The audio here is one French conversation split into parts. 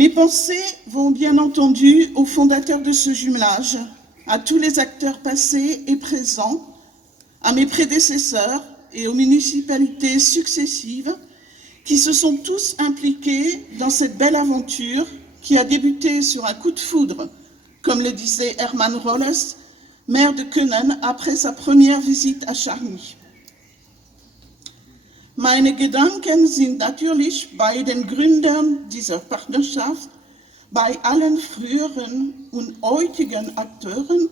Mes pensées vont bien entendu aux fondateurs de ce jumelage, à tous les acteurs passés et présents, à mes prédécesseurs et aux municipalités successives qui se sont tous impliqués dans cette belle aventure qui a débuté sur un coup de foudre, comme le disait Hermann Rolles, maire de Können, après sa première visite à Charny. Meine Gedanken sind natürlich bei den Gründern dieser Partnerschaft, bei allen früheren und heutigen Akteuren,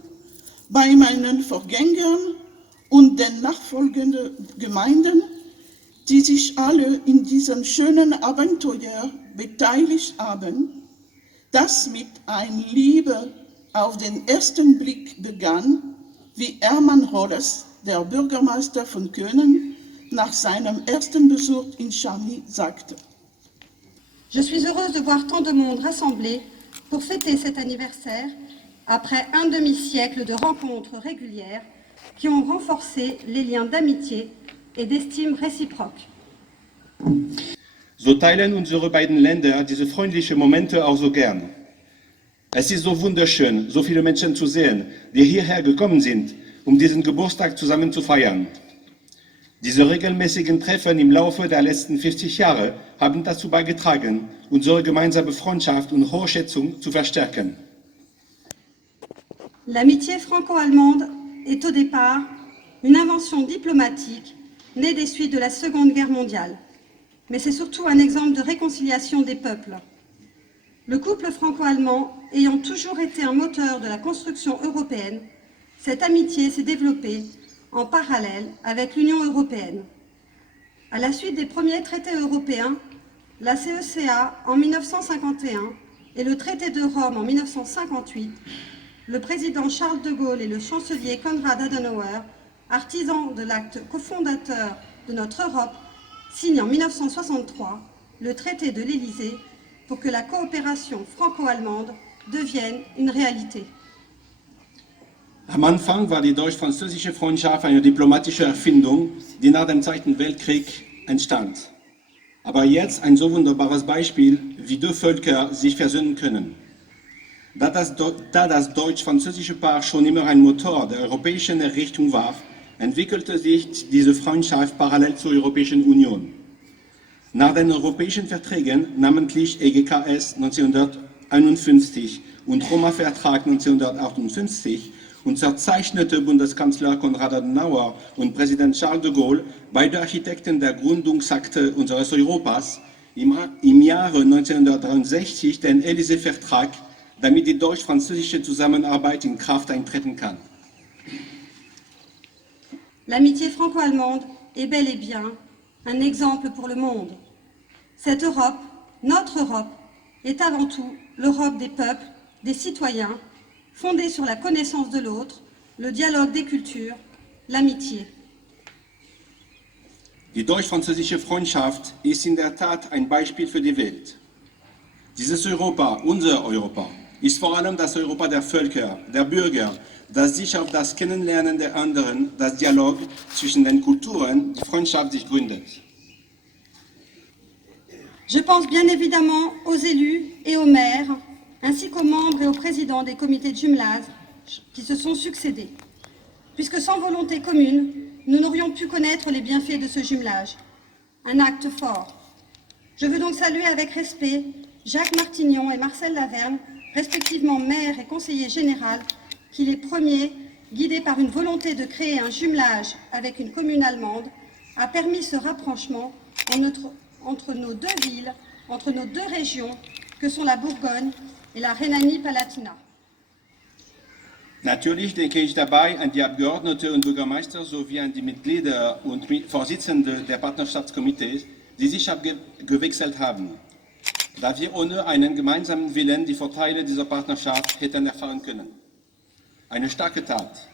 bei meinen Vorgängern und den nachfolgenden Gemeinden, die sich alle in diesem schönen Abenteuer beteiligt haben, das mit einer Liebe auf den ersten Blick begann, wie Hermann Rolles, der Bürgermeister von Können, nach seinem ersten Besuch in Charny sagte. Je suis heureuse de voir tant de monde rassemblé pour fêter cet anniversaire après un demi-siècle de rencontres régulières qui ont renforcé les liens d'amitié et d'estime réciproque. So teilen unsere beiden Länder diese freundlichen Momente auch so gern. Es ist so wunderschön, so viele Menschen zu sehen, die hierher gekommen sind, um diesen Geburtstag zusammen zu feiern. Diese regelmäßigen Treffen im Laufe der letzten 50 Jahre haben dazu beigetragen, unsere gemeinsame Freundschaft und Hochschätzung zu verstärken. L'amitié franco-allemande est au départ une invention diplomatique née des suites de la Seconde Guerre mondiale. Mais c'est surtout un exemple de réconciliation des peuples. Le couple franco-allemand ayant toujours été un moteur de la construction européenne, cette amitié s'est développée en parallèle avec l'Union européenne. À la suite des premiers traités européens, la CECA en 1951 et le traité de Rome en 1958, le président Charles de Gaulle et le chancelier Konrad Adenauer, artisans de l'acte cofondateur de notre Europe, signent en 1963 le traité de l'Élysée pour que la coopération franco-allemande devienne une réalité. Am Anfang war die deutsch-französische Freundschaft eine diplomatische Erfindung, die nach dem Zweiten Weltkrieg entstand. Aber jetzt ein so wunderbares Beispiel, wie deux Völker sich versöhnen können. Da das deutsch-französische Paar schon immer ein Motor der europäischen Errichtung war, entwickelte sich diese Freundschaft parallel zur Europäischen Union. Nach den europäischen Verträgen, namentlich EGKS 1951 und Roma-Vertrag 1958, unterzeichnete Bundeskanzler Konrad Adenauer und Präsident Charles de Gaulle, beide Architekten der Gründungsakte unseres Europas, im Jahre 1963 den Élysée-Vertrag, damit die deutsch-französische Zusammenarbeit in Kraft eintreten kann. L'amitié franco-allemande est bel et bien un exemple pour le monde. Cette Europe, notre Europe, est avant tout l'Europe des peuples, des citoyens, fondée sur la connaissance de l'autre, le dialogue des cultures, l'amitié. Die deutsch-französische Freundschaft ist in der Tat ein Beispiel für die Welt. Dieses Europa, unser Europa, ist vor allem das Europa der Völker, der Bürger, das sich auf das Kennenlernen der anderen, das Dialog zwischen den Kulturen, die Freundschaft sich gründet. Je pense bien évidemment aux élus et aux maires, ainsi qu'aux membres et aux présidents des comités de jumelage qui se sont succédés. Puisque sans volonté commune, nous n'aurions pu connaître les bienfaits de ce jumelage. Un acte fort. Je veux donc saluer avec respect Jacques Martignon et Marcel Laverne, respectivement maire et conseiller général, qui les premiers, guidés par une volonté de créer un jumelage avec une commune allemande, a permis ce rapprochement entre nos deux villes, entre nos deux régions, que sont la Bourgogne et la Rhénanie-Palatinat. Natürlich denke ich dabei an die Abgeordnete und Bürgermeister sowie an die Mitglieder und Vorsitzende der Partnerschaftskomitees, die sich abgewechselt haben, da wir ohne einen gemeinsamen Willen die Vorteile dieser Partnerschaft hätten erfahren können. Eine starke Tat.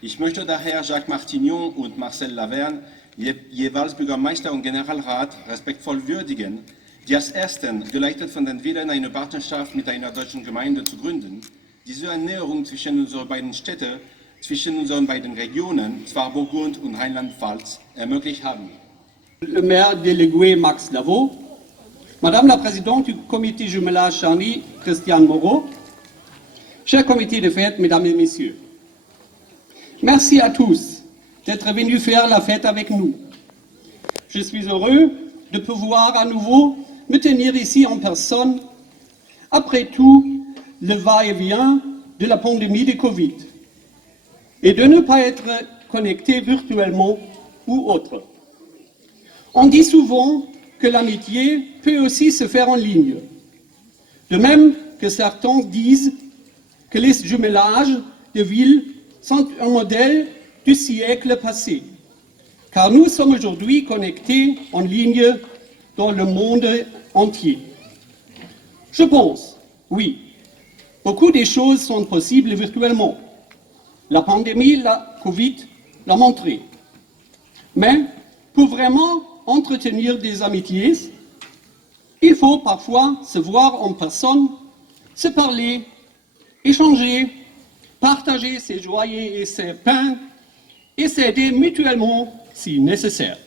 Ich möchte daher Jacques Martignon und Marcel Laverne, jeweils Bürgermeister und Generalrat, respektvoll würdigen, die als Ersten, geleitet von den Willen, eine Partnerschaft mit einer deutschen Gemeinde zu gründen, diese Annäherung zwischen unseren beiden Städten, zwischen unseren beiden Regionen, zwar Burgund und Rheinland-Pfalz, ermöglicht haben. Le maire délégué Max Lavaux, Madame la Présidente du comité jumelage Charny, Christiane Moreau, cher comité de fête, Mesdames et Messieurs, merci à tous d'être venus faire la fête avec nous. Je suis heureux de pouvoir à nouveau me tenir ici en personne, après tout le va-et-vient de la pandémie de Covid, et de ne pas être connecté virtuellement ou autre. On dit souvent que l'amitié peut aussi se faire en ligne, de même que certains disent que les jumelages de villes sont un modèle du siècle passé, car nous sommes aujourd'hui connectés en ligne dans le monde entier. Je pense, oui, beaucoup de choses sont possibles virtuellement. La pandémie, la Covid, l'a montré. Mais pour vraiment entretenir des amitiés, il faut parfois se voir en personne, se parler, échanger, partager ses joies et ses peines et s'aider mutuellement si nécessaire.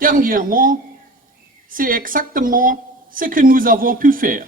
Dernièrement, c'est exactement ce que nous avons pu faire.